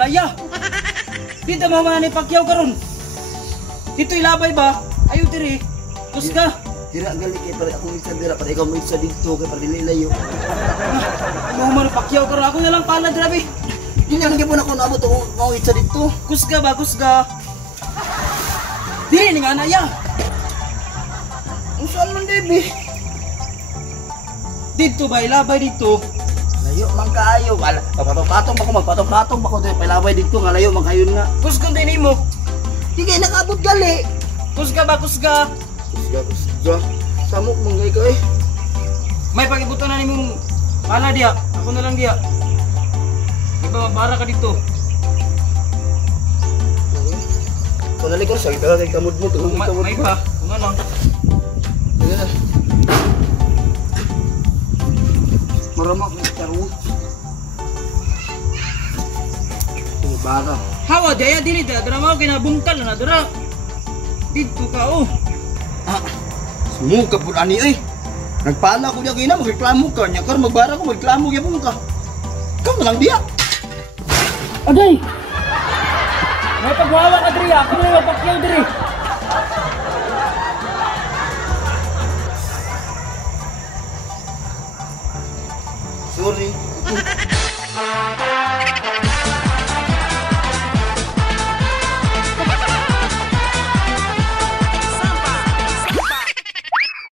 naya. Dito mama ni Pacquiao karon. Dito ilabay ba? Ayo diri. Kusga. Dira gali kay para ako minsan dira para ikaw minsan dito kay para dili layo. Ano man ni Pacquiao karon ako na lang pala grabe. Dili lang gyud ako naabot ako mo isa dito. Kusga ba kusga. Diri ni nga naya. Usan man Debbie? Dito ba ilabay dito? Layo man kaayo. Ala, patong-patong ba ko magpatong-patong ba ko dito palabay dito nga layo man kayon nga. Kusga din nimo. Di kay nakabot gali. Kusga ba kusga. Kusga. Samok mong gay ka eh. May pagibutan na nimong pala dia. Ako na lang dia. Iba mabara ka dito. Kung nalikor sa kita kay kamod mo to. May pa. Kung ano. Sige na. Maramak ni karo. Ini bara. Hawa daya dili da drama ko kinabungkal na dira. Dito ka oh. Sumuka pud ani eh. Nagpala ko diya kina magreklamo ka nya kar magbara ko magreklamo gyapon ka. Kam na lang diya. Aday. May pagwawa ka diri ako na mapakyaw diri. Sorry.